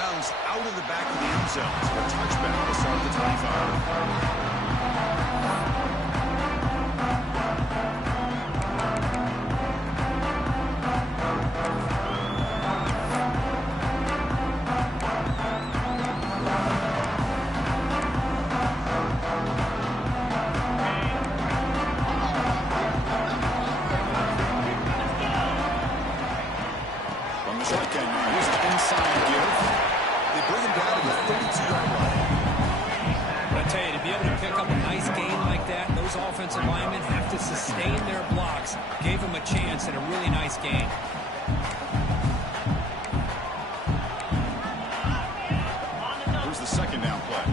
bounds out of the back of the end zone. So a touchback to start the 25. Offensive linemen have to sustain their blocks. Gave them a chance at a really nice game. Here's the second down play.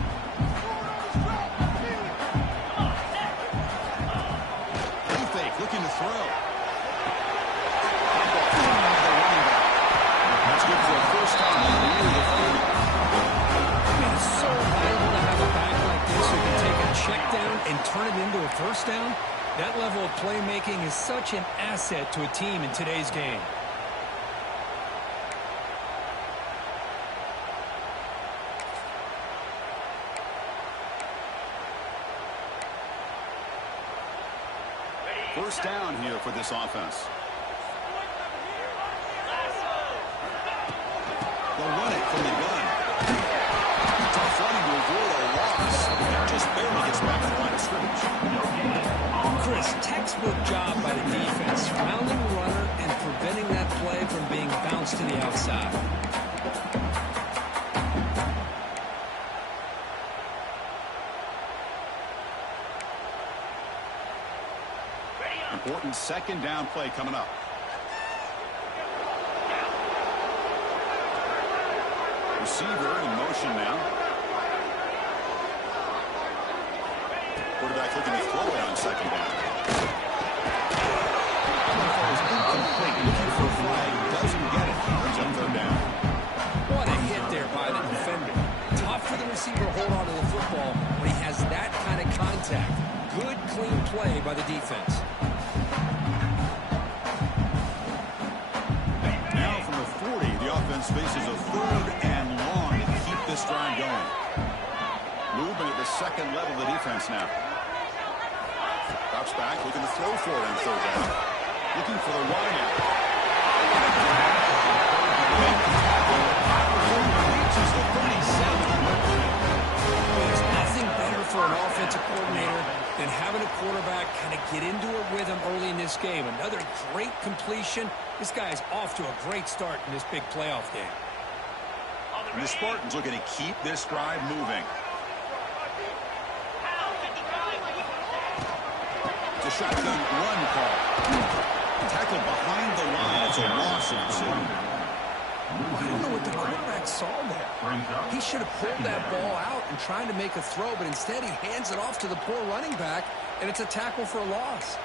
Play fake, looking to throw. That's good for a first down. It's so valuable to have a back like this who can take a check down and turn it into a first down. That level of playmaking is such an asset to a team in today's game. First down here for this offense. They'll run it from the gun. Tough running to avoid a loss. Just barely gets back to the line of scrimmage. Chris, textbook job by the defense, surrounding the runner and preventing that play from being bounced to the outside. Important second down play coming up. Receiver in motion now. Quarterback looking to throw it on second down. Incomplete. Looking for a flag. Doesn't get it. Brings up third down. What a hit there by the defender. Tough for the receiver to hold on to the football when he has that kind of contact. Good, clean play by the defense. Now from the 40, the offense faces a third and long to keep this drive going. Movement at the second level of the defense now. Drops back, looking to throw for it on third down. Looking for the wide out. Reaches the 37. There's nothing better for an offensive coordinator than having a quarterback kind of get into a rhythm early in this game. Another great completion. This guy is off to a great start in this big playoff game. And the Spartans looking to keep this drive moving. The shotgun run call. Tackled behind the line. It's a loss of 2. I don't know what the quarterback saw there. He should have pulled that ball out and tried to make a throw, but instead he hands it off to the poor running back, and it's a tackle for a loss.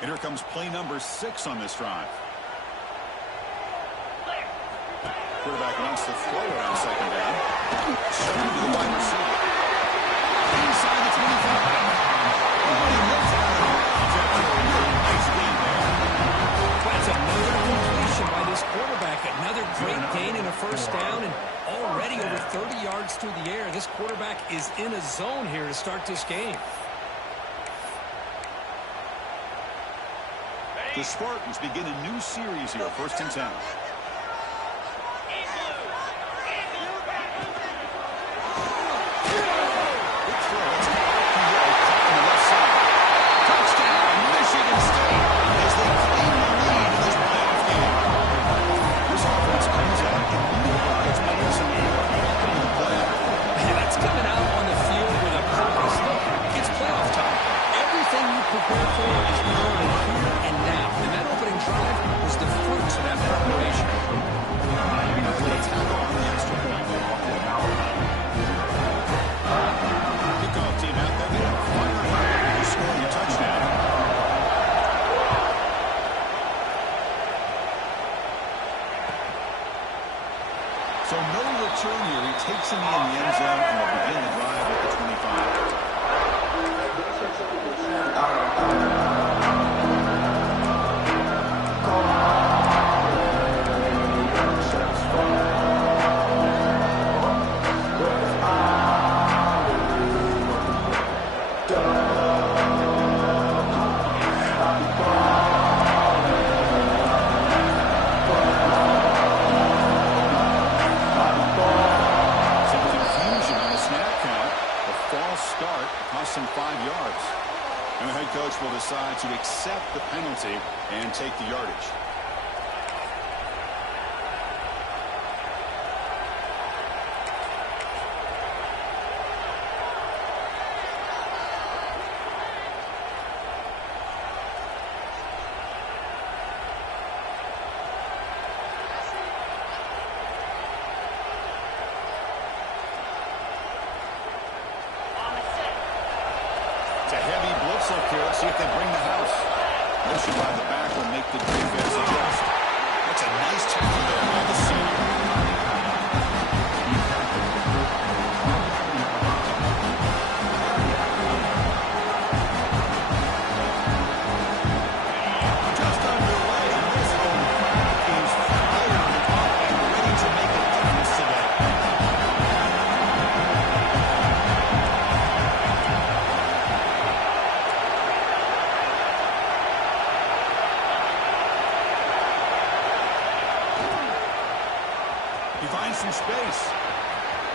And here comes play number 6 on this drive. Quarterback wants to throw it on second down. Showing to the wide receiver. Inside the 25. Nice gain there. That's another completion by this quarterback. Another great gain and a first down, and already over 30 yards through the air. This quarterback is in a zone here to start this game. The Spartans begin a new series here, 1st and 10. So no return here. He takes him in the end zone and will begin the drive at the 25. Let's look here. Let's see if they bring the house. Motion by the back will make the defense adjust. That's a nice tackle there by the senior. Just underway, and this whole crowd is fired up and ready to make a difference today. He finds some space.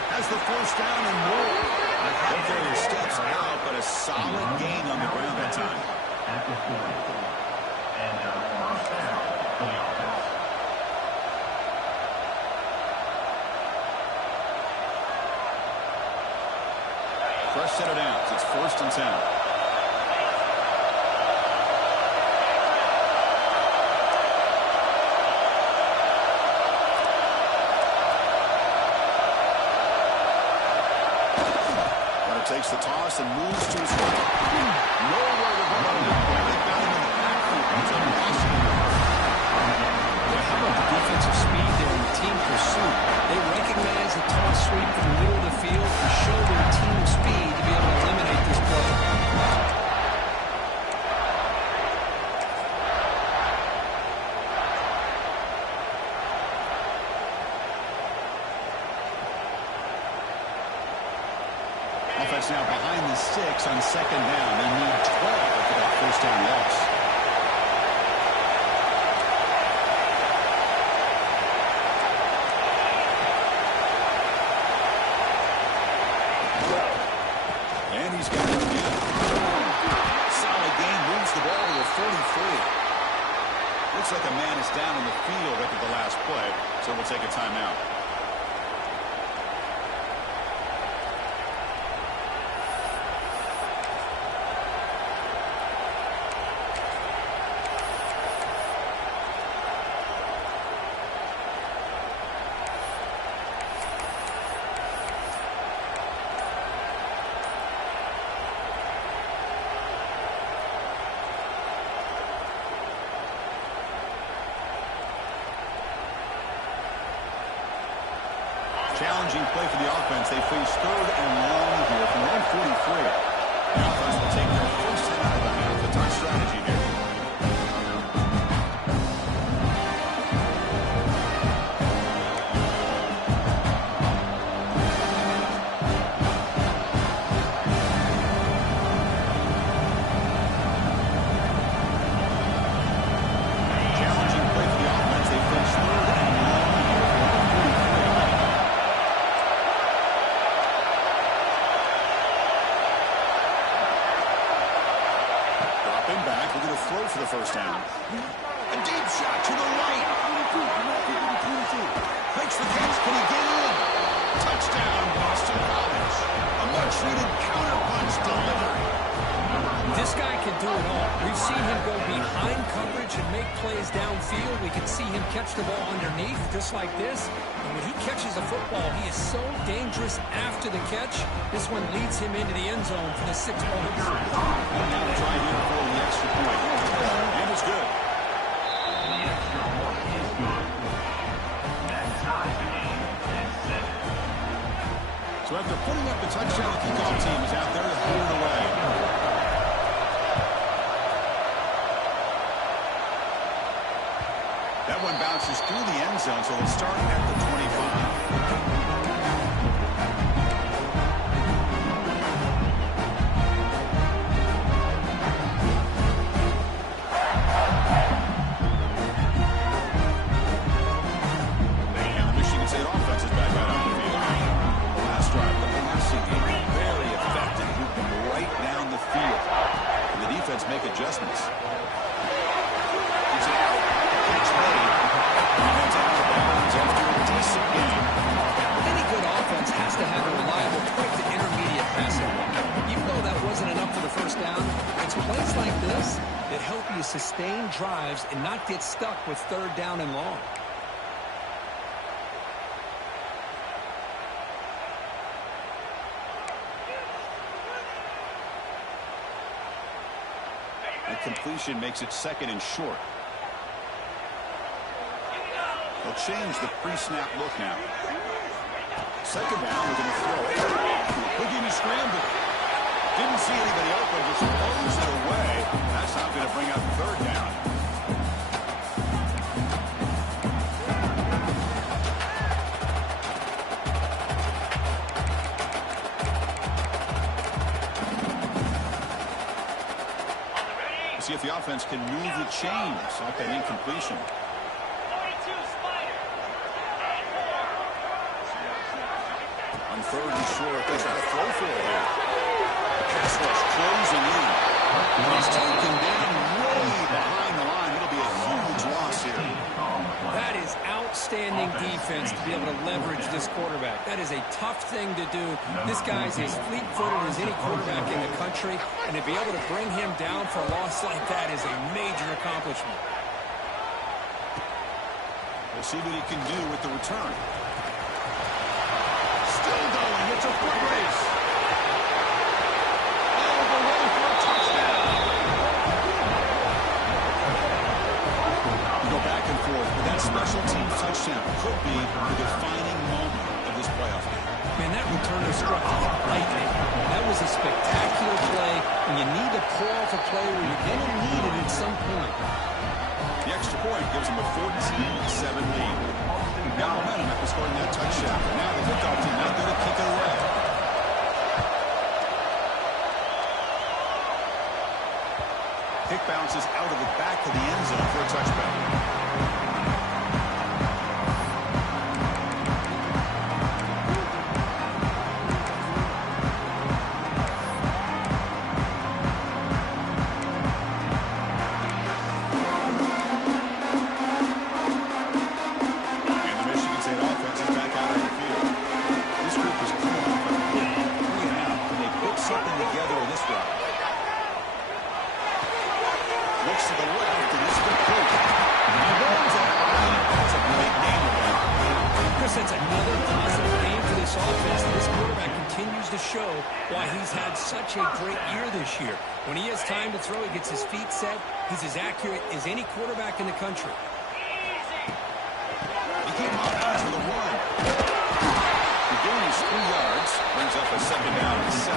Has the first down and more. Hopefully he steps out, but a solid gain on the ground that time. Fresh set of downs. It's 1st and 10. Takes the toss and moves to his right. Nowhere to go. They got him in the backfield. He's on passing. Well, how about the defensive speed there in team pursuit? They recognize the toss sweep from the middle of the field and show their team speed to be able to eliminate this play. Offense now behind the 6 on 2nd down. They need 12 for that first down loss. And he's got it again. Solid gain, moves the ball to the 43. Looks like a man is down on the field after the last play, so we'll take a timeout. Challenging play for the offense. They face 3rd and long here from their own 43. The offense will take their first hit out of the half. It's our strategy here. Challenging play for the offense. They face 3rd and long here from their own 43. Back, we're going to throw for the first down. A deep shot to the right. Makes the catch. Can he get in? Touchdown, Boston College. A much-needed counter-punch delivery. This guy can do it all. We've seen him go behind coverage and make plays downfield. We can see him catch the ball underneath, just like this. And when he catches a football, he is so dangerous after the catch. This one leads him into the end zone for the 6 points. Now try here for the extra point. And it's good. So after putting up the touchdown, the kickoff team is out there to pull it away. That one bounces through the end zone, so they'll start at the 25. Make adjustments. It's out. Catch made. Defense out of bounds after a decent game. Any good offense has to have a reliable quick to intermediate passing. Even though that wasn't enough for the first down, it's plays like this that help you sustain drives and not get stuck with 3rd down and long. completion makes it 2nd and short. They'll change the pre-snap look now. 2nd down, we're going to throw it. Looking to scramble. Didn't see anybody open, just throws it away. That's not going to bring up 3rd down. See if the offense can move the chains off that incompletion. On 3rd and short, they try to throw for it here. Pass rush closing in. He's taken down way behind the line. It'll be a huge loss here. That is outstanding defense to be able to leverage this quarterback. That is a tough thing to do. This guy's as fleet-footed as any quarterback in the country, and to be able to bring him down for a loss like that is a major accomplishment. We'll see what he can do with the return. Still going. It's a foot race. All the way for a touchdown. Go back and forth, but that special team touchdown could be the defining moment of this playoff game. Man, that returner struck like lightning. That was a spectacular play, and you need to pull off a play where you're going to need it at some point. The extra point gives them a 14-7 lead. Now momentum after scoring that touchdown. Now the kickoff team not going to kick it away. Kick bounces out of the back of the end zone for a touchback. It's another positive game for this offense. This quarterback continues to show why he's had such a great year this year. When he has time to throw, he gets his feet set. He's as accurate as any quarterback in the country. He came off out for the run. The gain is 3 yards. Brings up a 2nd down and 7.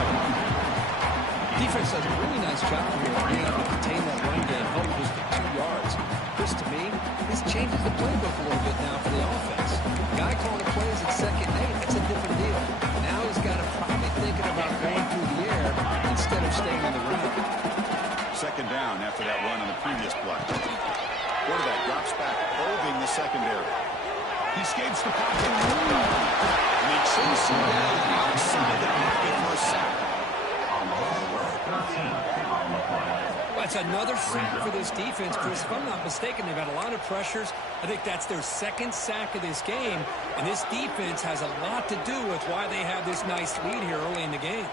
Defense does a really nice job here of being able to contain that run game, held just to 2 yards. This, to me, this changes the playbook a little bit now for the offense. The guy calling plays at 2nd and 8, that's a different deal. Now he's got to probably thinking about going through the air instead of staying on the ground. 2nd down after that run on the previous play. Quarterback drops back, probing the secondary. He escapes the pocket. And they chase him down outside the pocket for a sack. That's another sack for this defense, Chris. If I'm not mistaken, they've had a lot of pressures. I think that's their 2nd sack of this game. And this defense has a lot to do with why they have this nice lead here early in the game.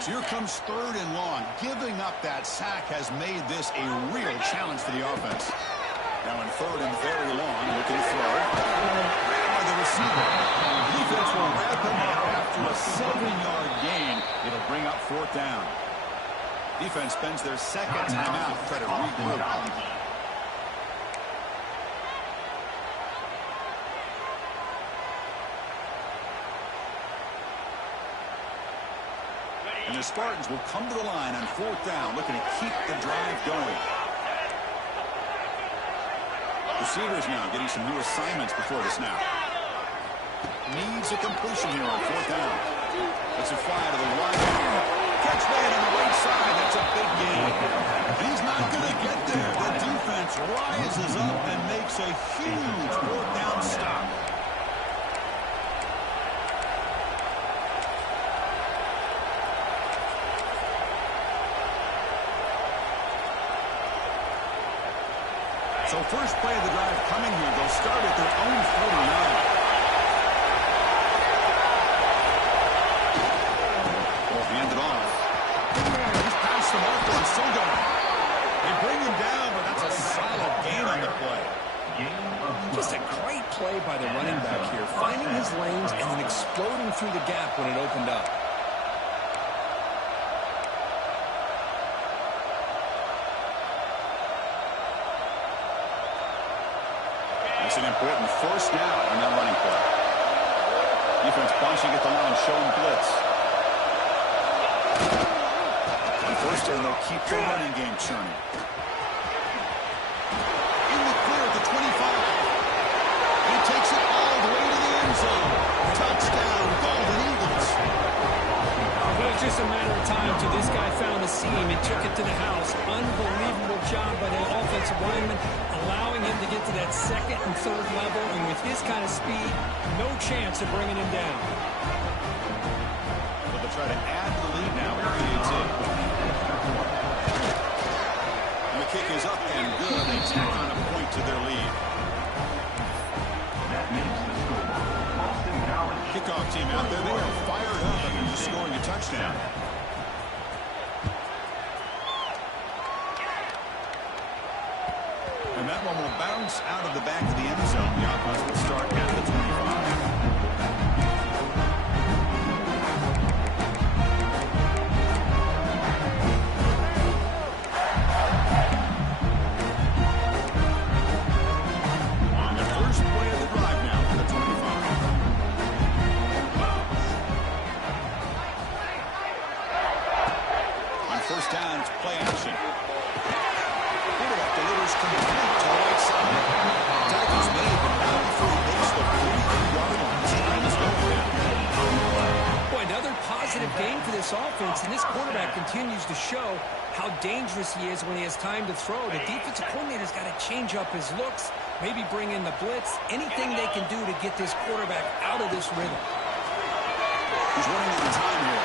So here comes 3rd and long. Giving up that sack has made this a real challenge for the offense. Now in 3rd and very long, looking to throw. By the receiver. Defense will wrap him up after a 7-yard gain. It'll bring up 4th down. Defense spends their 2nd timeout to try to regroup. And the Spartans will come to the line on 4th down, looking to keep the drive going. Receivers now getting some new assignments before the snap. Needs a completion here on 4th down. It's a fly to the wide end. Catch man on the right side. That's a big gain. He's not going to get there. The defense rises up and makes a huge 4th down stop. So first play of the drive coming here. They'll start at their own 49. Well, hand it off. He's passed them off on Sogard. They bring him down, but that's a solid gain on the play. Just a great play play by the running back here, finding his lanes and then exploding through the gap when it opened up. It's an important first down on that running play. Defense bunching at the line, showing blitz. On first down, they'll keep their running game churning. In the clear at the 25. He takes it all the way to the end zone. Touchdown, Golden Eagles. Well, it's just a matter of time till this guy found a seam and took it to the house. Unbelievable job by the offensive lineman, allowing him to get to that second and third level, and with his kind of speed, no chance of bringing him down. But they'll try to add the lead now with PAT. And the kick is up and good. They tack on a point to their lead. Kickoff team out there. They are fired up after just scoring a touchdown. And that one will bounce out of the back of the end zone. The offense will start at the 25. On the first play of the drive now for the 25. On first down, it's play action. Quarterback delivers complete to the right side. Tackle's made, but now before he makes the 40-yard line. Time is going down. Boy, another positive game for this offense, and this quarterback continues to show how dangerous he is when he has time to throw. The defensive coordinator's got to change up his looks, maybe bring in the blitz, anything they can do to get this quarterback out of this rhythm. He's running out of time here.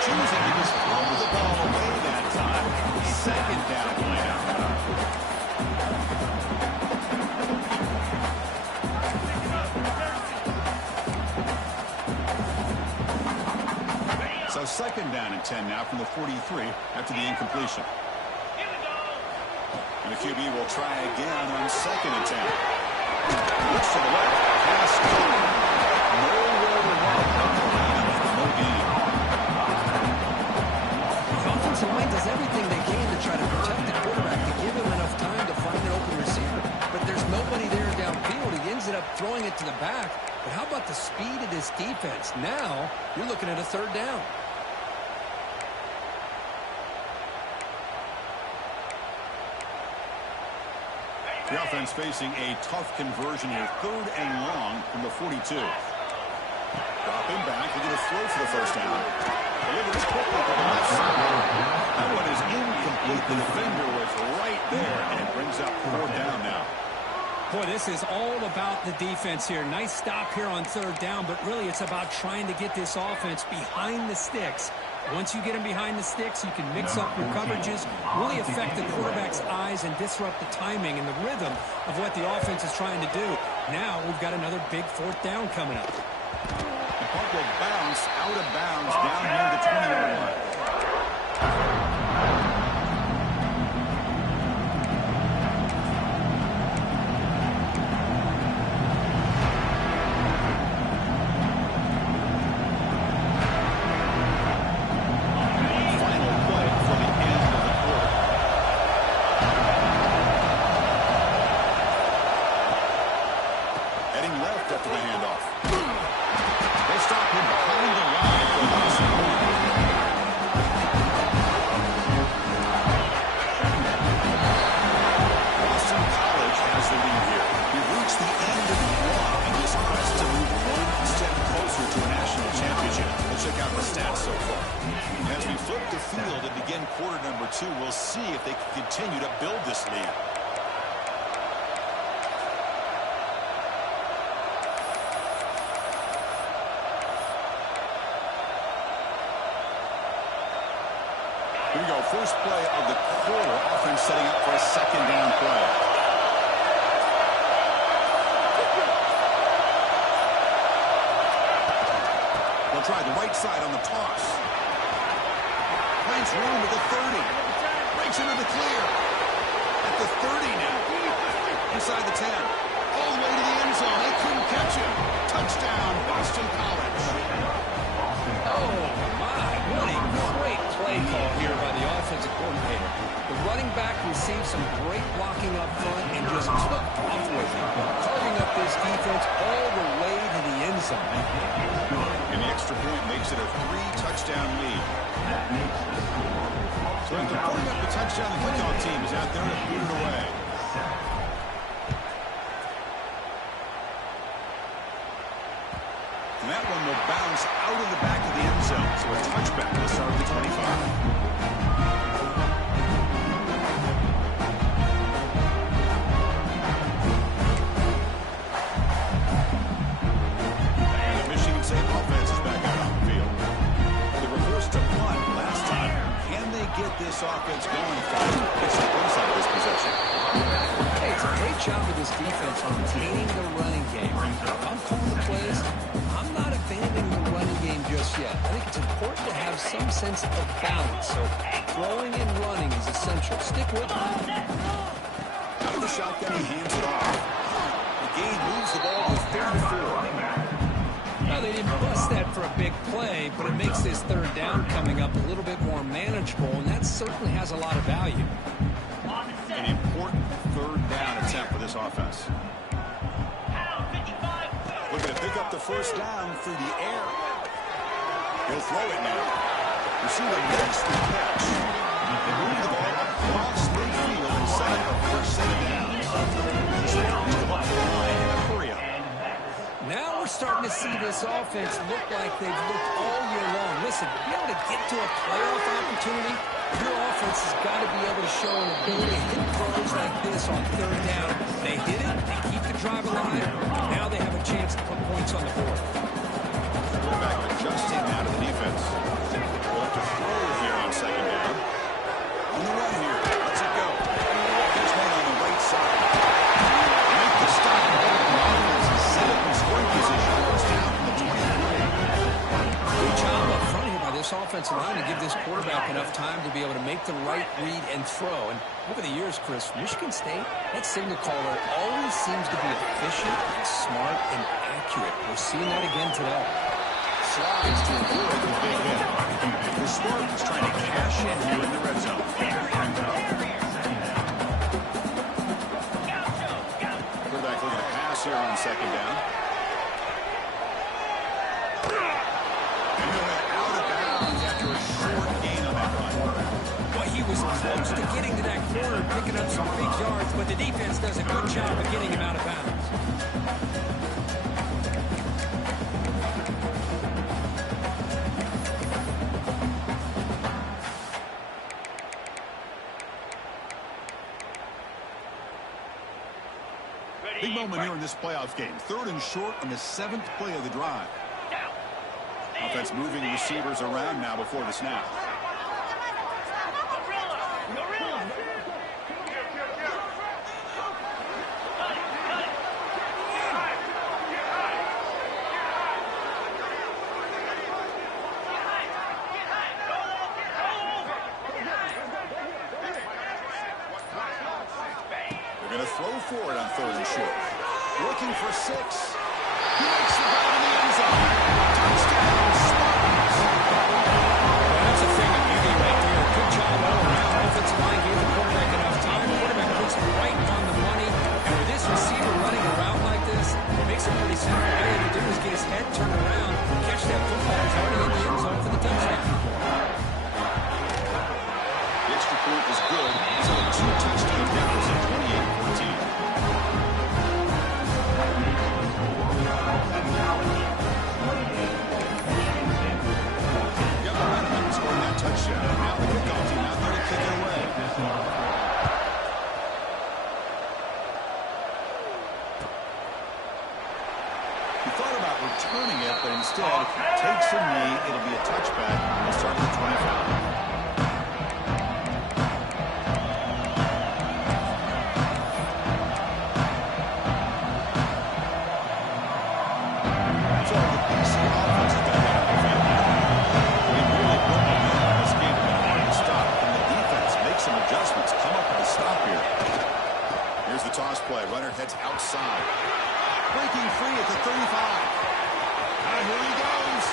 Choosing to just throw the ball away that time. Second down play now. So second down and 10 now from the 43 after the incompletion. And the QB will try again on second and 10. Looks to the left. Pass clear. Nowhere to run. No gain. The offensive line does everything they can to try to protect the quarterback, to give him enough time to find an open receiver. But there's nobody there downfield. He ends up throwing it to the back. But how about the speed of this defense? Now you're looking at a third down. The offense facing a tough conversion here. Third and long from the 42. Dropping back. They're going to throw for the first down. Delivers quickly to the left side. That one is incomplete. The defender was right there, and it brings up fourth down now. Boy, this is all about the defense here. Nice stop here on third down, but really it's about trying to get this offense behind the sticks. Once you get them behind the sticks, you can mix up your coverages, really affect the quarterback's eyes and disrupt the timing and the rhythm of what the offense is trying to do. Now we've got another big fourth down coming up. The puck will bounce out of bounds down near the 20-yard line. We'll see if they can continue to build this lead. Here we go. First play of the quarter. Offense setting up for a second down play. They'll try the right side on the toss. Finds room at the 30. Breaks into the clear. At the 30 now. Inside the 10. All the way to the end zone. They Gotcha. Touchdown, Boston College. Oh, my. What a great play call here by the offensive coordinator. The running back received some great blocking up front and just took off with it, carving up this defense all the way to the end zone. And the extra point makes it a 3-touchdown lead. So after putting up the touchdown, the kickoff team is out there to put it away. And that one will bounce out of the back of the end zone. So a touchback will start at the 25. Get this offense going fast. Get some points out of this possession. Hey, it's a great job of this defense on maintaining the running game. I'm calling the plays. I'm not abandoning the running game just yet. I think it's important to have some sense of balance. So throwing and running is essential. Stick with it. Out of the shotgun, he hands it off. The game moves the ball to 34. Now, they didn't bust that for a big play, but it makes this third down coming up a little bit more manageable, and that certainly has a lot of value. An important third down attempt for this offense. Looking to pick up the first down through the air. He'll throw it now. Receive a nicely catch. They move the ball across midfield and set up a first set of downs. This one is up the line in a hurry up. Now we're starting to see this offense look like they've looked all year long. Listen, to be able to get to a playoff opportunity, your offense has got to be able to show an ability to hit throws like this on third down. They hit it, they keep the drive alive, now they have a chance to put points on the board. Quarterback adjusting now to the defense. We'll have to throw here on second down. On the run here, let's it go. There's one on the right side. Make the stop. Set up in scoring position. Goes down from the 23. Good job up front here by this offensive line to give this quarterback enough time to be able to make the right read and throw. And over the years, Chris, Michigan State, that signal caller always seems to be efficient and smart and accurate. We're seeing that again today. Slides to avoid the big hit. The Smart is trying to cash in here in the red zone. Quarterback looking to pass here on second down. And he went out of bounds after a short gain on that run. Well, he was close to getting to that corner, picking up some big yards, but the defense does a good job of getting him out of bounds. Big moment here in this playoff game. Third and short on the 7th play of the drive. Offense moving receivers around now before the snap. They're going to throw for it on third and short. Looking for 6. He makes the grab in the end zone. Touchdown, Spartans. Well, that's a thing of beauty right there. Good job all around. Offensive line gave the quarterback enough time. The quarterback puts it right on the money. And with this receiver running around like this, it makes it pretty simple. All he had to do was get his head turned around, catch that football. He's already in the end zone for the touchdown. The extra point is good. So a 2-touchdown deficit, 28-14. Scoring that touchdown. Now the kickoff team out there to kick it away. He thought about returning it, but instead takes a knee. It'll be a touchback. We'll start at the 25. Adjustments come up with a stop here. Here's the toss play. Runner heads outside. breaking free at the 35. And here he goes.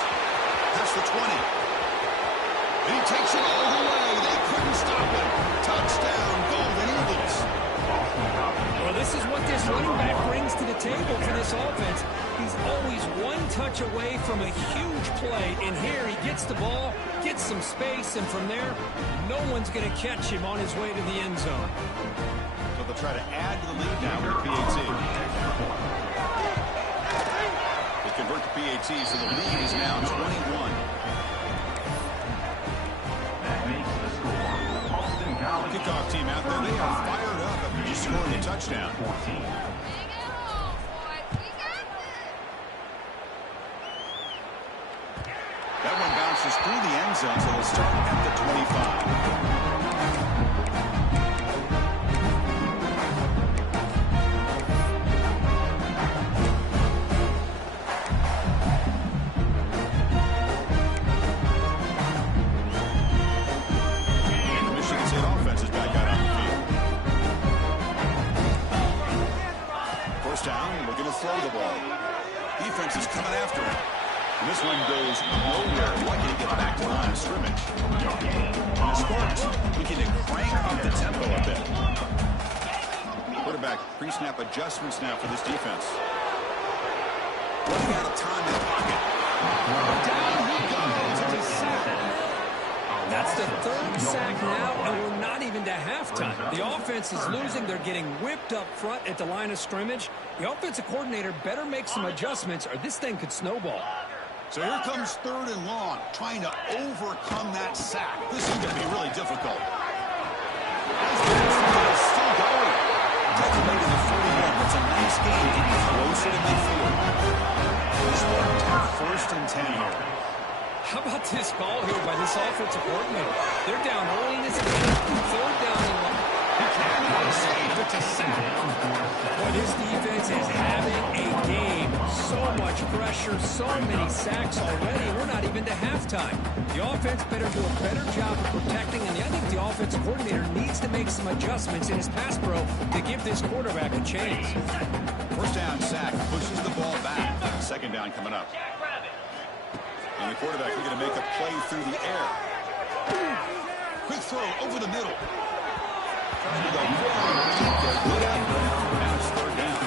That's the 20. And he takes it all the way. They couldn't stop him. Touchdown, Golden Eagles. Well, this is what this running back brings to the table for this offense. He's always one touch away from a huge play. And here he gets the ball, gets some space, and from there, no one's going to catch him on his way to the end zone. So they'll try to add to the lead now with the PAT. They convert the PAT, so the lead is now 21. Kickoff team out there, they are fired up after just scoring a touchdown. That one bounces through the end zone, so they'll start at the 25. Throw the ball. Defense is coming after him. And this one goes nowhere. Lucky to get back to the line of scrimmage. And the Spartans looking to crank up the tempo a bit. Quarterback pre-snap adjustments now for this defense. Running out of time in the pocket. Down he goes. It's a sack. That's the third sack now, and we're not even to halftime. The offense is losing. They're getting whipped up front at the line of scrimmage. The offensive coordinator better make some adjustments, or this thing could snowball. So here comes 3rd and long, trying to overcome that sack. This is going to be really difficult. It's still going. Takes away to the 41. That's a nice game, getting closer to midfield. This one, 1st and 10 here. How about this call here by this offensive coordinator? They're down early in this game. 3rd down and long. He can't save. It's a sack. Boy, this defense is having a game. So much pressure, so many sacks already. We're not even to halftime. The offense better do a better job of protecting, and I think the offensive coordinator needs to make some adjustments in his pass pro to give this quarterback a chance. 1st down sack, pushes the ball back. 2nd down coming up. And the quarterback is going to make a play through the air. Quick throw over the middle. Trying to go forward. Now it's 3rd down.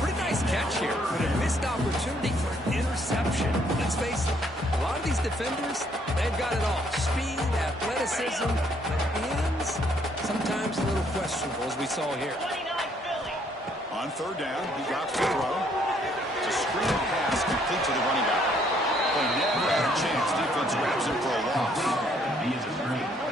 Pretty nice catch here, but a missed opportunity for an interception. Let's face it, a lot of these defenders, they've got it all. Speed, athleticism, but hands, sometimes a little questionable, as we saw here. On 3rd down, he drops the throw. It's a screen pass complete to the running back. They never had a chance. Defense grabs him for a loss.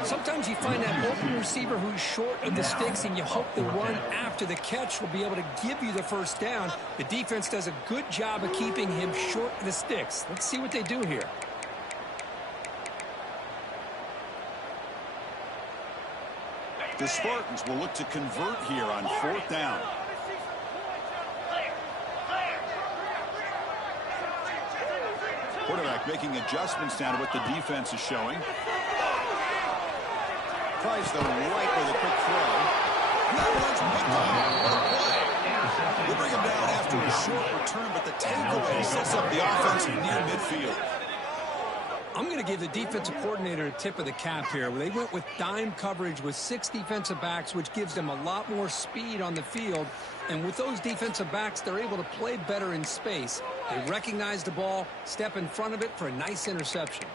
Sometimes you find that open receiver who's short of the sticks, and you hope the run after the catch will be able to give you the 1st down. The defense does a good job of keeping him short of the sticks. Let's see what they do here. The Spartans will look to convert here on 4th down. Quarterback making adjustments now to what the defense is showing. Tries the right with a quick throw. That one's picked up. What a play. They bring him down after a short return, but the takeaway sets up the offense near midfield. I'm going to give the defensive coordinator a tip of the cap here. They went with dime coverage with 6 defensive backs, which gives them a lot more speed on the field. And with those defensive backs, they're able to play better in space. They recognize the ball, step in front of it for a nice interception.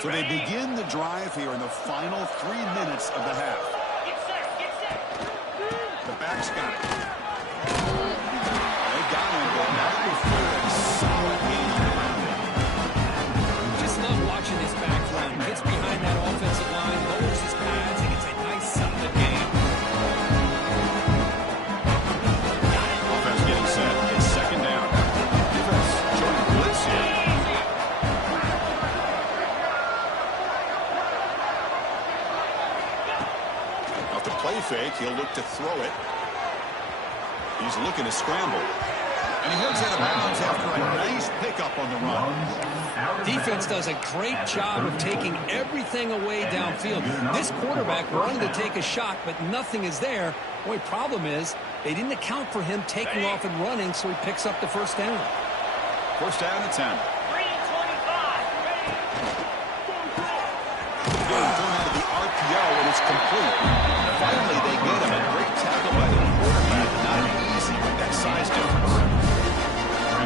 So they begin the drive here in the final 3 minutes of the half. The backs got it. They got him, but now they feel a solid game around it. Just love watching this back run. Gets behind that offensive line, lowers his pads, and it's a nice, solid game. Offense getting set. It's 2nd down. Defense joining blitz here. Off the play fake, he'll look to throw it. He's looking to scramble. And he heads out of bounds after a nice pickup on the run. Defense does a great job of taking everything away downfield. This quarterback wanted to take a shot, but nothing is there. The only problem is they didn't account for him taking off and running, so he picks up the first down. First down and 10. 3:25. Thrown out of the RPO, and it's complete. Finally, they get him. A great tackle by the quarterback. Not easy with that size difference.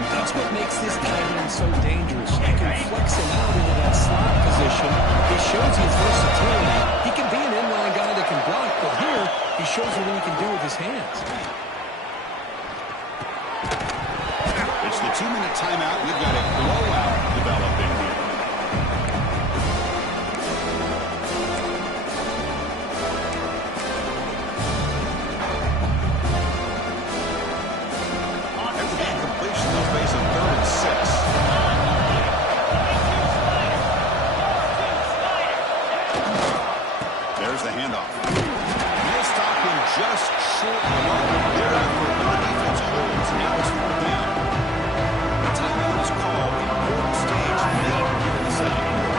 That's what makes this tight end so dangerous. You can flex him out into that slot position. He shows his versatility. He can be an inline guy that can block, but here he shows you what he can do with his hands. It's the 2-minute timeout. We've got a blowout developing here. There's the handoff. He'll stop him just short of the line. Thereafter, the defense holds. Now it's 4th down. The timeout is called. Important stage late in the second quarter.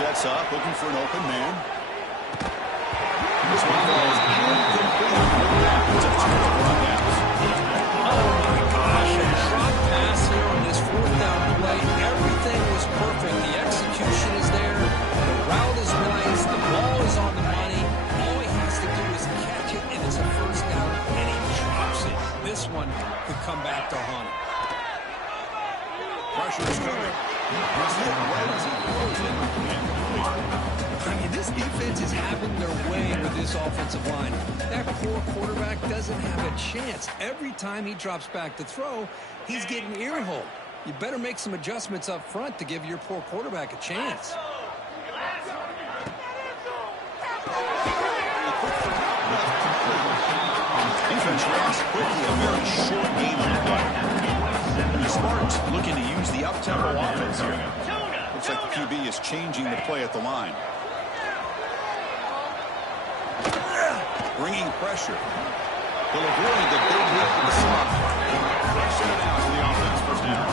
Sets up, looking for an open man. This one falls incomplete. It's a 2 run downs. Oh my gosh, a drop pass here on this 4th down play. Everything was perfect. The execution is there. The route is nice. The ball is on the money. All he has to do is catch it, and it's a first down, and he drops it. This one could come back to haunt him. Pressure is coming. He's hit right as he throws it. I mean, this defense is having their way with this offensive line. That poor quarterback doesn't have a chance. Every time he drops back to throw, he's getting ear-hole. You better make some adjustments up front to give your poor quarterback a chance. Defense reacts quickly. A very short game on the play. Smart looking to use the up-tempo offense here. Looks like the QB is changing the play at the line. Bringing pressure. He'll avoid the big hit in the slot. Send it out to the offense. First down.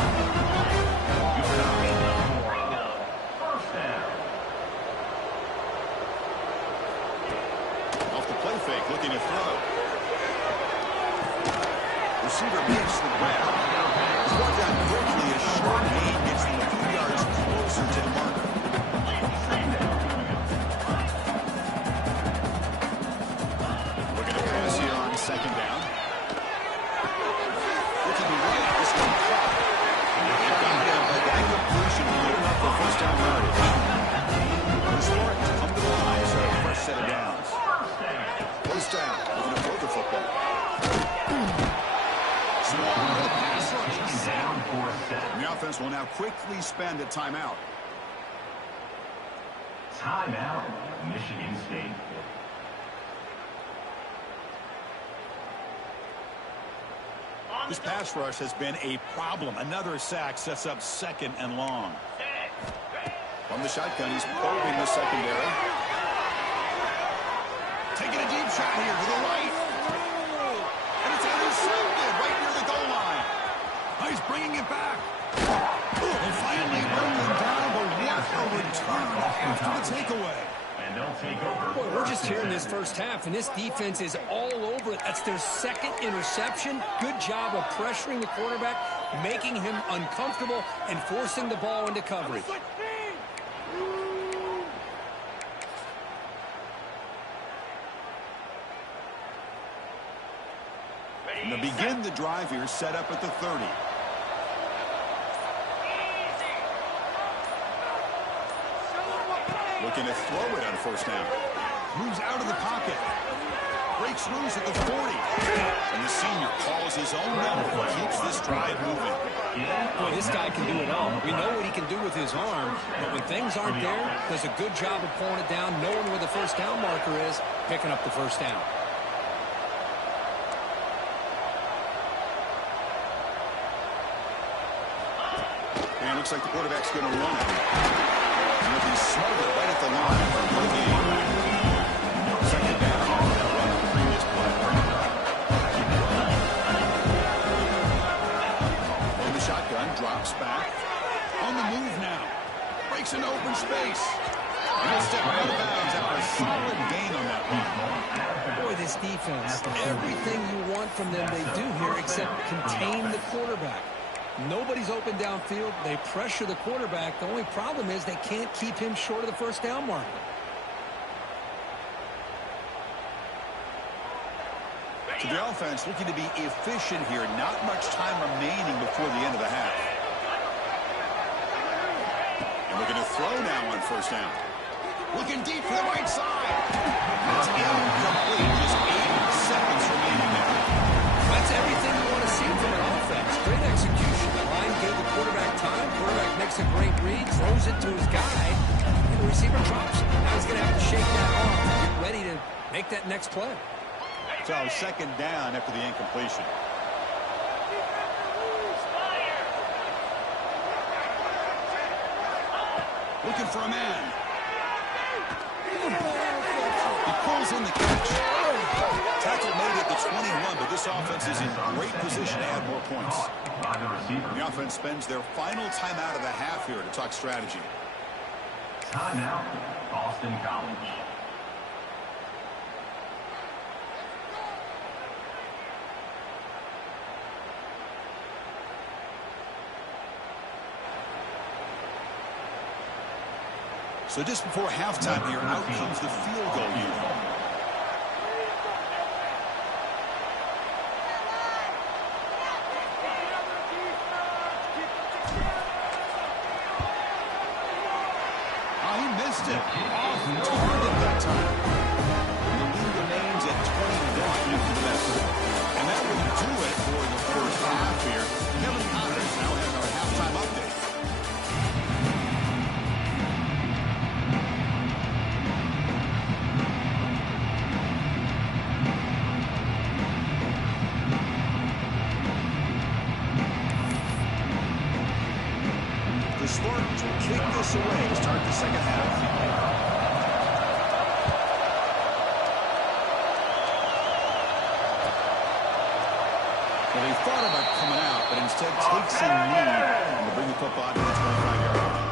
Off the play fake, looking to throw. Receiver makes the grab. He's brought down quickly. A short gain gets them a few yards closer to the marker. Looking to pass here on 2nd down. Looking to right. This one caught. They've got him, but that completion good enough for first down yardage. Smart to come to the line, so a fresh set of downs. First down. Looking to throw the football. The offense will now quickly spend a timeout. Timeout, Michigan State. This pass rush has been a problem. Another sack sets up 2nd and long. From the shotgun, he's probing the secondary. Taking a deep shot here to the right. And it's intercepted right near the goal line. Oh, he's bringing it back. And finally bringing him down, but what a return after the takeaway. And they'll take over. Boy, we're just here in this first half, and this defense is all over it. That's their 2nd interception. Good job of pressuring the quarterback, making him uncomfortable, and forcing the ball into coverage. And to begin the drive here, set up at the 30. Looking to throw it on first down. Moves out of the pocket. Breaks loose at the 40. And the senior calls his own number. Keeps this drive moving. Boy, this guy can do it all. We know what he can do with his arm, but when things aren't there, does a good job of pulling it down, knowing where the first down marker is, picking up the first down. And looks like the quarterback's going to run it. And if he's smothered right at the line for no gain. Second down. That run on the previous play. In the shotgun, drops back. On the move now. Breaks into open space. And he'll step out of bounds after a solid gain on that one. Boy, this defense, everything you want from them they do here except contain the quarterback. Nobody's open downfield. They pressure the quarterback. The only problem is they can't keep him short of the first down marker. So the offense looking to be efficient here. Not much time remaining before the end of the half. And looking to throw now on first down. Looking deep for the right side. It's incomplete. Just 8 seconds remaining now. That's everything you want to see from an offense. Great execution. The line gave the quarterback time. Quarterback makes a great read, throws it to his guy, and the receiver drops. Now he's going to have to shake that off and get ready to make that next play. So second down after the incompletion. Looking for a man. He pulls in the catch. Tackle made at the 21, but this offense is in great position to add more points. The offense spends their final timeout of the half here to talk strategy. Timeout, Boston College. So just before halftime here, out comes the field goal unit. Oh, he missed it. Off target that time. And the lead remains at 21 after the mess. And that will do it for the first half here. Kevin Connors now has our halftime update. The Spartans will kick this away to start the second half. Well, he thought about coming out, but instead takes a knee and will bring the football to the 25-yard line.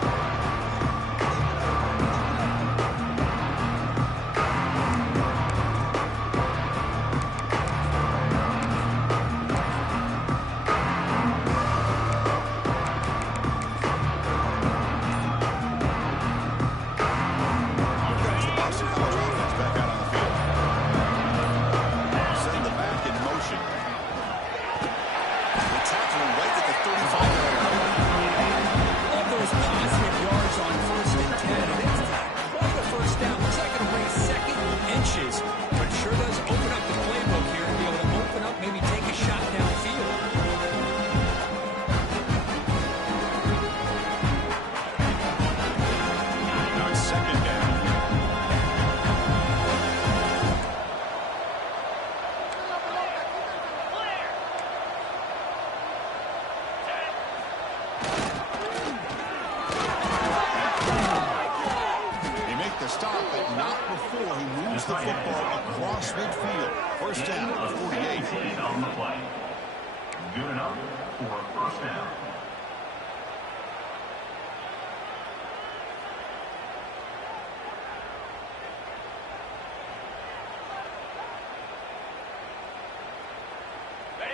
The football across midfield. First down at the 48. On the play. Good enough for a first down.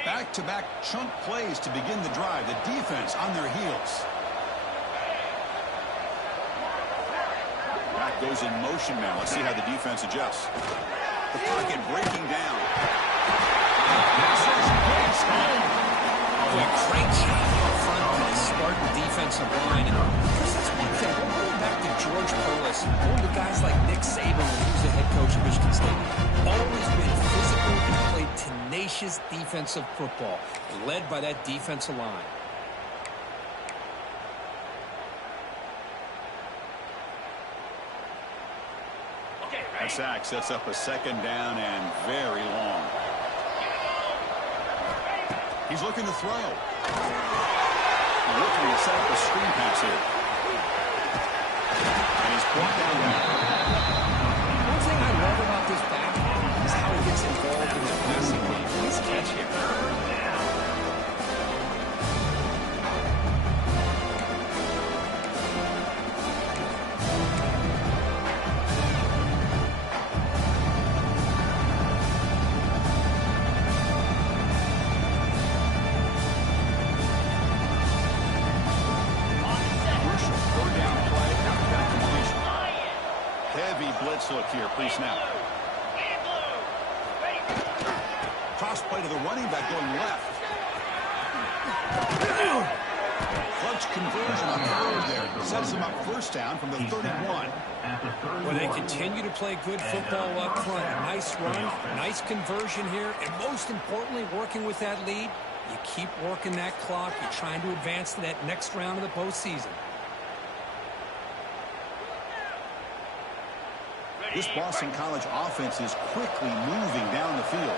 Back-to-back chunk plays to begin the drive. The defense on their heels. Goes in motion now. Let's see how the defense adjusts. The pocket breaking down. Great job up front by the Spartan defensive line. And Chris, that's one thing. We're going back to George Perlis, going to guys like Nick Saban when he was the head coach of Michigan State. Always been physical and played tenacious defensive football, led by that defensive line. That sack sets up a second down and very long. He's looking to throw. Looking to set up a screen pass here. And he's brought down there. One thing I love about this back is how he gets involved in the passing game. Nice catch here. Blitz look here, pre-snap. Cross play to the running back going left. Clutch conversion on third there. Sets him up first down from the 31. Well, they continue to play good football up front. A nice run, nice conversion here, and most importantly, working with that lead, you keep working that clock. You're trying to advance to that next round of the postseason. This Boston College offense is quickly moving down the field.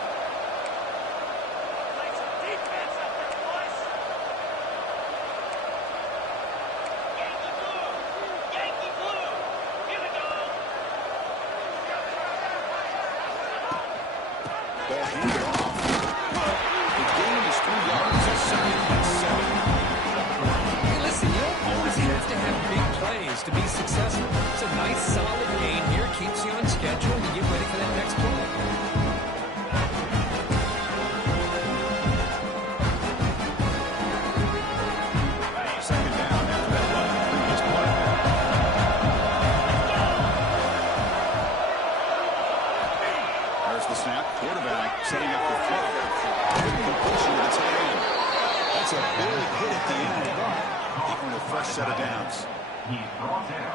Ball handed off. The gain is 3 yards. It's 2nd and 7. Hey, listen, you don't always have to have big plays to be successful. It's a nice, solid gain here. Keeps you on schedule and you get ready for that next play. Second down after that run. Previous play. There's the snap. Quarterback setting up the throw. Completion to the tight end. That's a big hit at the end. Equaling a fresh set of downs.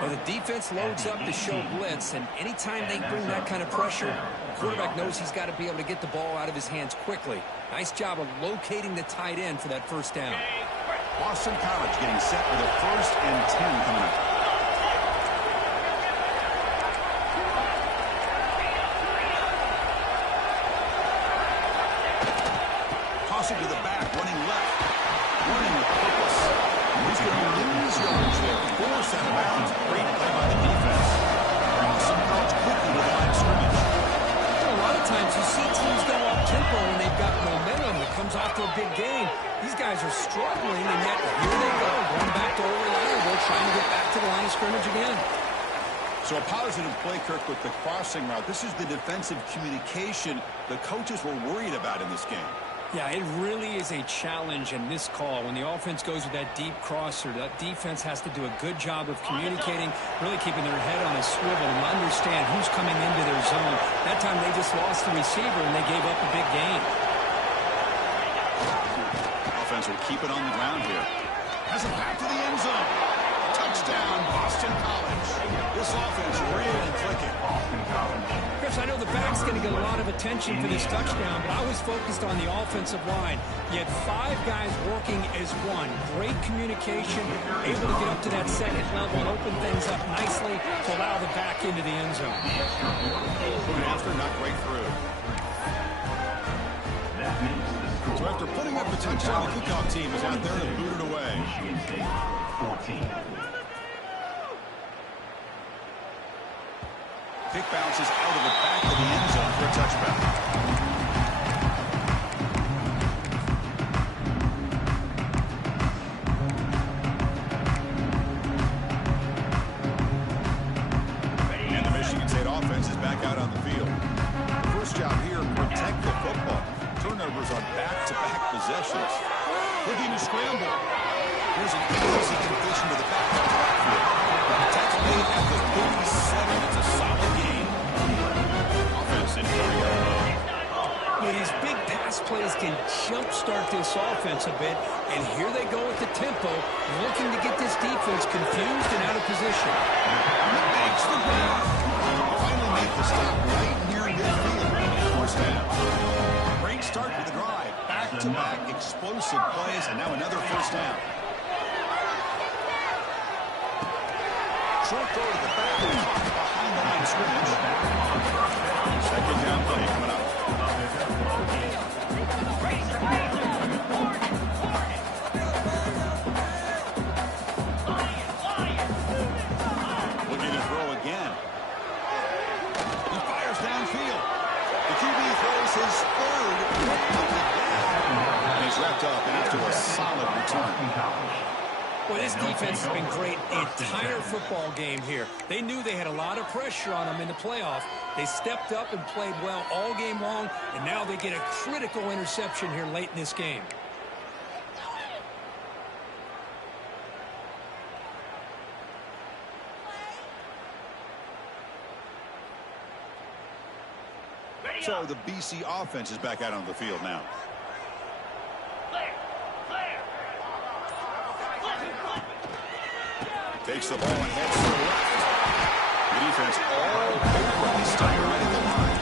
Well, the defense loads up to show blitz, and anytime they bring that kind of pressure, the quarterback knows he's got to be able to get the ball out of his hands quickly. Nice job of locating the tight end for that first down. Boston College getting set with a 1st and 10 coming up. Toss it to the back, running left. Running with purpose. He's going to lose yards there. Force out of bounds. Great play by the defense. Boston College quickly with the line of scrimmage. A lot of times you see teams go up-tempo when they've got momentum that comes after a big gain. These guys are struggling, and yet here they go, going back to old reliable, trying to get back to the line of scrimmage again. So a positive play, Kirk, with the crossing route. This is the defensive communication the coaches were worried about in this game. Yeah, it really is a challenge in this call. When the offense goes with that deep crosser, that defense has to do a good job of communicating, really keeping their head on a swivel and understand who's coming into their zone. That time they just lost the receiver and they gave up a big gain. Offense will keep it on the ground here. Has it back to the end zone. Touchdown, Boston College. This offense really clicking. Chris, I know the back's going to get a lot of attention for this touchdown, but I was focused on the offensive line. You had 5 guys working as one. Great communication, able to get up to that second level and open things up nicely to allow the back into the end zone. After not break through. So after putting up the touchdown, the kickoff team is out there to boot it away. Michigan State, 14. Kick bounces out of the back of the end zone for a touchback. And the Michigan State offense is back out on the field. The first job here, protect the football. Turnovers on back-to-back possessions. Looking to scramble. Here's an easy completion to the backfield. Tax made at the 37. It's a solid game. Offense in area. Well, these big pass plays can jumpstart this offense a bit, and here they go with the tempo, looking to get this defense confused and out of position. Makes the grab. Finally make the stop right near midfield. First down. Great start to the drive. Back-to-back explosive plays, and now another first down. Short throw to the back, behind the line of scrimmage. Second down play coming up. return. Well, this defense has been great the entire football game here. They knew they had a lot of pressure on them in the playoff. They stepped up and played well all game long, and now they get a critical interception here late in this game. So the BC offense is back out on the field now. Takes the ball and heads to the left. The defense all over this time right at the line.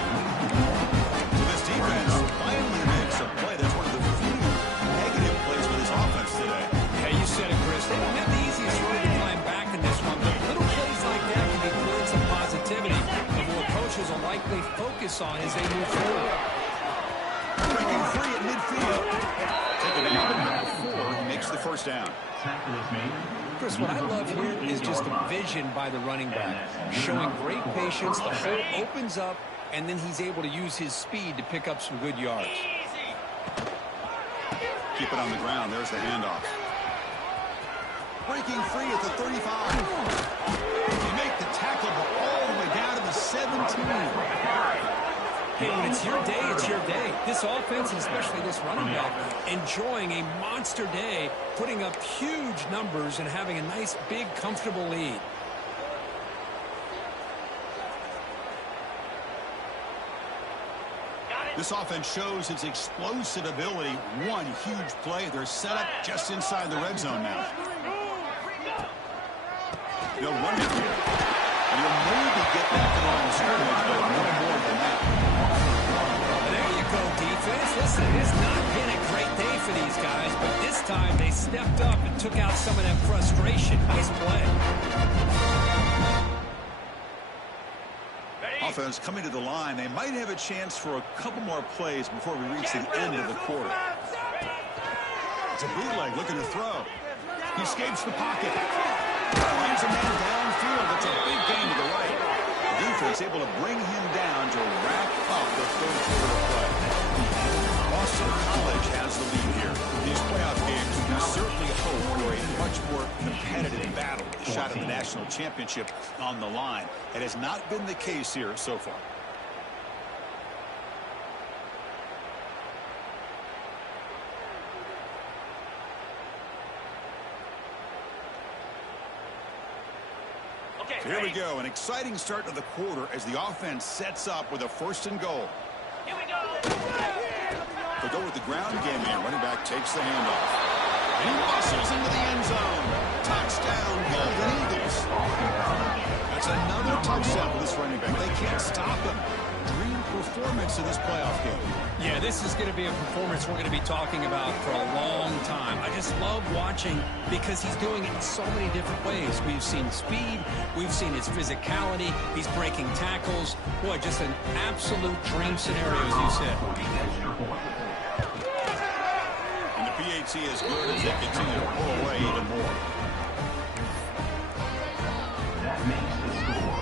So this defense finally makes a play. That's one of the few negative plays for this offense today. Yeah, you said it, Chris. They don't have the easiest road to climb back in this one, but little plays like that can be clearing some positivity of what coaches will likely focus on as they move forward. Breaking free at midfield. Taken down at number 4. Makes the first down. Chris, what I love here is just the vision by the running back, showing great patience. The hole opens up, and then he's able to use his speed to pick up some good yards. Keep it on the ground. There's the handoff. Breaking free at the 35. They make the tackle, but all the way down to the 17. Hey, when it's your day, it's your day. This offense, and especially this running back, enjoying a monster day, putting up huge numbers and having a nice, big, comfortable lead. This offense shows its explosive ability. One huge play. They're set up just inside the red zone now. They'll run it here. And you'll maybe get back to the line of scrimmage, but no more than that. There you go, defense. Listen, it has not been a great day for these guys, but this time they stepped up and took out some of that frustration. Nice play. Offense coming to the line. They might have a chance for a couple more plays before we reach the end of the quarter. It's a bootleg looking to throw. He escapes the pocket. Finds a man downfield. It's a big gain to the right. The defense able to bring him down to wrap up the third quarter of play. Boston College has the lead here. These playoff games, you certainly hope for a much more competitive battle. A shot at the national championship on the line. It has not been the case here so far. Here we go, an exciting start to the quarter as the offense sets up with a 1st and goal. Here we go. They'll go with the ground game here. Running back takes the handoff. And he muscles into the end zone. Touchdown, Golden Eagles. That's another touchdown for this running back. They can't stop him. Dream performance in this playoff game. Yeah, this is going to be a performance we're going to be talking about for a long time. I just love watching because he's doing it in so many different ways. We've seen speed. We've seen his physicality. He's breaking tackles. Boy, just an absolute dream scenario, as you said. And the PAT is good as they continue to pull away even more.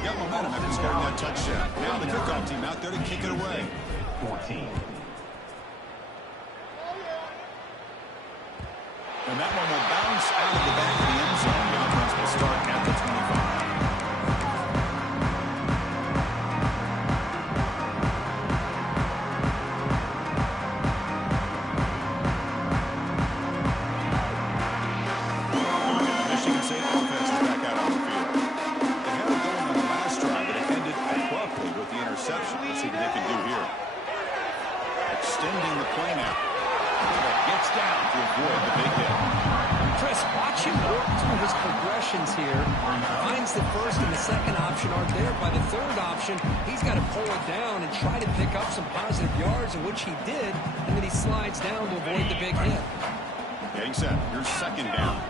Got momentum after scoring that touchdown. Now the kickoff team out there to kick it away. 14. And that one will bounce out of the back of the end zone. The offense will start at the 25. The Michigan State offense is back out on the field. They had it going on the last drive, but it ended abruptly with the interception. Let's see what they can do here. Extending the play now. Gets down to avoid the big hit. Chris, watch him work through his progressions here. Finds the first and the second option aren't there. By the third option, he's got to pull it down and try to pick up some positive yards, in which he did, and then he slides down to avoid the big hit. Getting set. Here's 2nd down.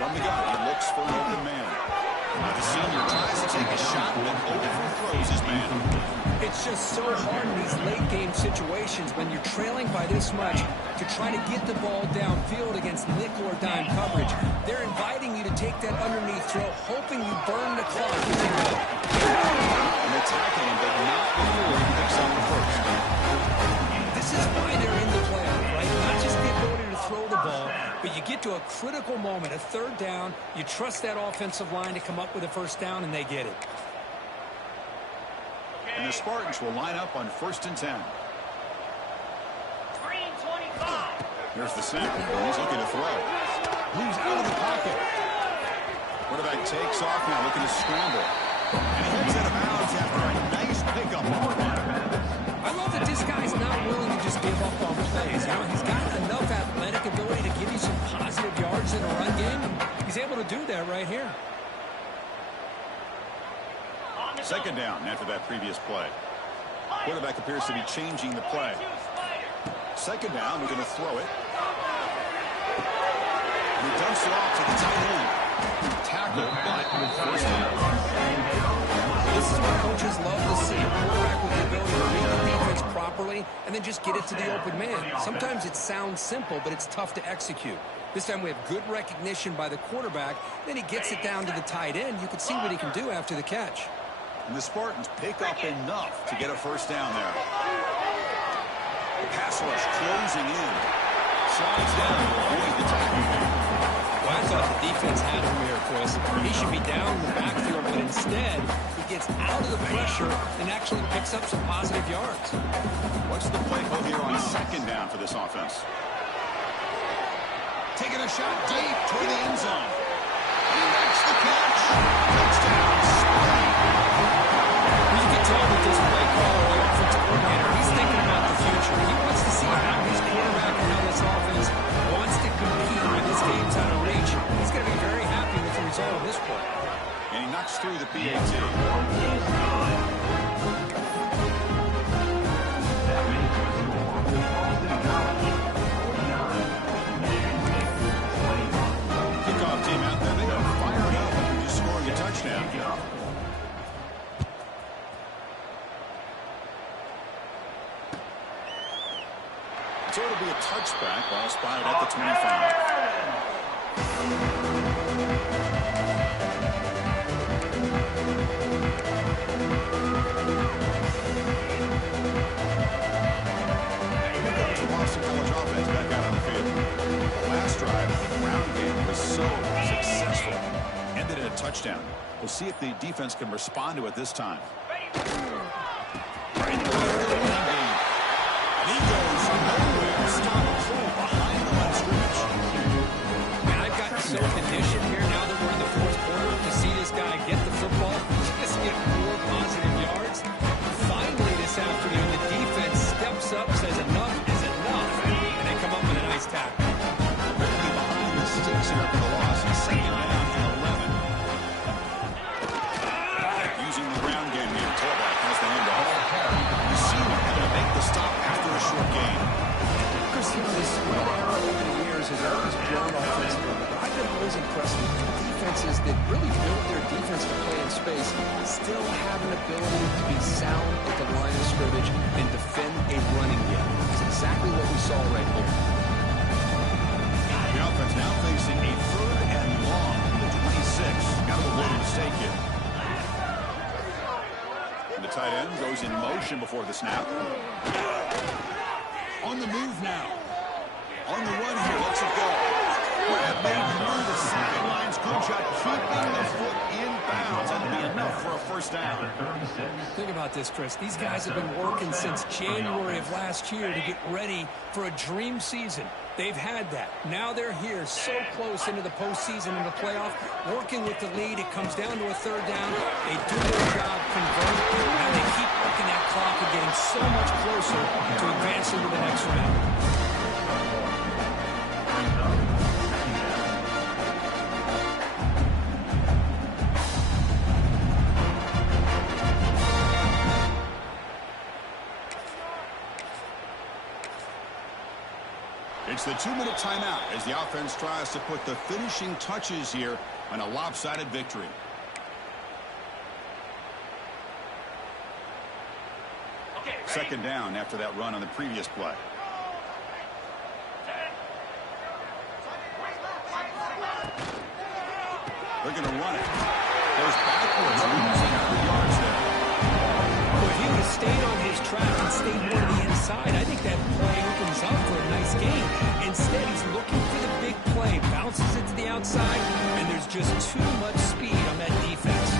From the gun, he looks for an open man. Now the senior tries to take a shot, but overthrows his man. It's just so hard in these late-game situations when you're trailing by this much to try to get the ball downfield against nickel or dime coverage. They're inviting you to take that underneath throw, hoping you burn the clock as you go. And they're tackling him, but not before he picks up the first. This is why they're in the playoff, right? Not just getting you get to a critical moment, a third down, you trust that offensive line to come up with a first down, and they get it. And the Spartans will line up on 1st and 10. Green 25. Here's the snap. He's looking to throw. Moves out of the pocket. Quarterback takes off now, looking to scramble. And he heads out of bounds after a nice pickup on the run. I love that this guy's not willing to just give up on plays. You know, he's got enough athletic ability to give you some positive yards in a run game, and he's able to do that right here. 2nd down after that previous play. Quarterback appears to be changing the play. 2nd down, we're going to throw it. He dumps it off to the tight end. Tackle, but first down. This is what coaches love to see. A quarterback with the ability to read the defense properly and then just get it to the open man. Sometimes it sounds simple, but it's tough to execute. This time we have good recognition by the quarterback. Then he gets it down to the tight end. You can see what he can do after the catch. And the Spartans pick up enough to get a first down there. The pass rush closing in. Slides down to avoid the tackle. Well, I thought the defense had him here, Chris. He should be down in the backfield, but instead he gets out of the pressure and actually picks up some positive yards. What's the play call here on 2nd down for this offense? Taking a shot deep toward the end zone. He makes the catch. Touchdown, Spain. Well, you can tell with this play caller, the offensive coordinator, he's thinking about the future. He wants to see how his quarterback and how this offense wants to compete when this game's out of reach. He's going to be very happy with the result of this play. And he knocks through the PAT. Kickoff team out there. They are fired up after just scoring a touchdown. So it'll be a touchback. Ball spotted at the 25. Boston College offense back out on the field. The last drive, the ground game was so successful. Ended in a touchdown. We'll see if the defense can respond to it this time. Right in the middle of the running game. And he goes nowhere. Stop behind the line of scrimmage. Man, I've gotten so conditioned here now that we're in the 4th quarter to see this guy get the football, just get more positive yards. Finally this afternoon, the defense steps up, says enough is enough, and they come up with a nice tackle. Quickly behind the sticks here for the loss. 2nd down and 11. Using the ground game here. Torback has the handoff. You see him having to make the stop after a short gain. Chris, you know, this spread era over the years has always grown offensively, but I've been always impressed with defenses that really build their defense to play in space, still have an ability to be sound at the line of scrimmage and defend a running game. That's exactly what we saw right here. The offense now facing a 3rd and long from the 26. Got to avoid a mistake here. And the tight end goes in motion before the snap. On the move now. On the run here. Let's it go. Grab made through the sidelines. Good job keeping the foot in bounds. That'll be enough for a first down. Think about this, Chris. These guys have been working since January of last year to get ready for a dream season. They've had that. Now they're here so close into the postseason and the playoff, working with the lead. It comes down to a 3rd down. They do their job, convert, and they keep working that clock and getting so much closer to advancing to the next round. It's the 2-minute timeout as the offense tries to put the finishing touches here on a lopsided victory. Second down after that run on the previous play. They're going to run it. Goes backwards, losing 3 yards there. Well, if he would have stayed on his track and stayed more to the inside, I think that play opens up for a nice game. Instead, he's looking for the big play, outside, and there's just too much speed on that defense.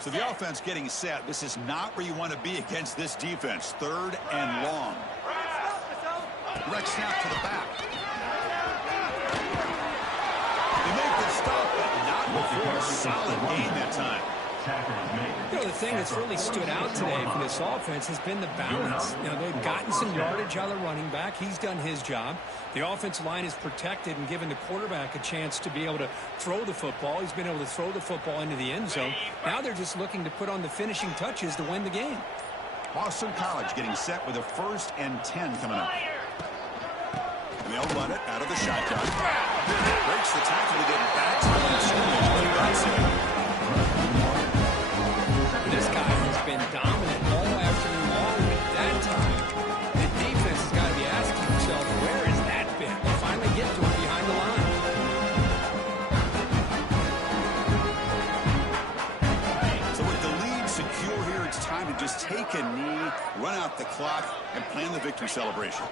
So the offense getting set. This is not where you want to be against this defense. 3rd and long. Direct snap to the back. They make the stop, but not before. Solid gain that time. You know, the thing that's really stood out today for this offense has been the balance. You know, they've gotten some yardage out of the running back. He's done his job. The offensive line is protected and given the quarterback a chance to be able to throw the football. He's been able to throw the football into the end zone. Now they're just looking to put on the finishing touches to win the game. Boston College getting set with a 1st and 10 coming up. And they'll run it out of the shotgun. Breaks the tackle to get back to the line of scrimmage, but he got it. This guy has been dominant all afternoon long, but that time, the defense has got to be asking themselves, where has that been? They finally get to him behind the line. So with the lead secure here, it's time to just take a knee, run out the clock, and plan the victory celebration.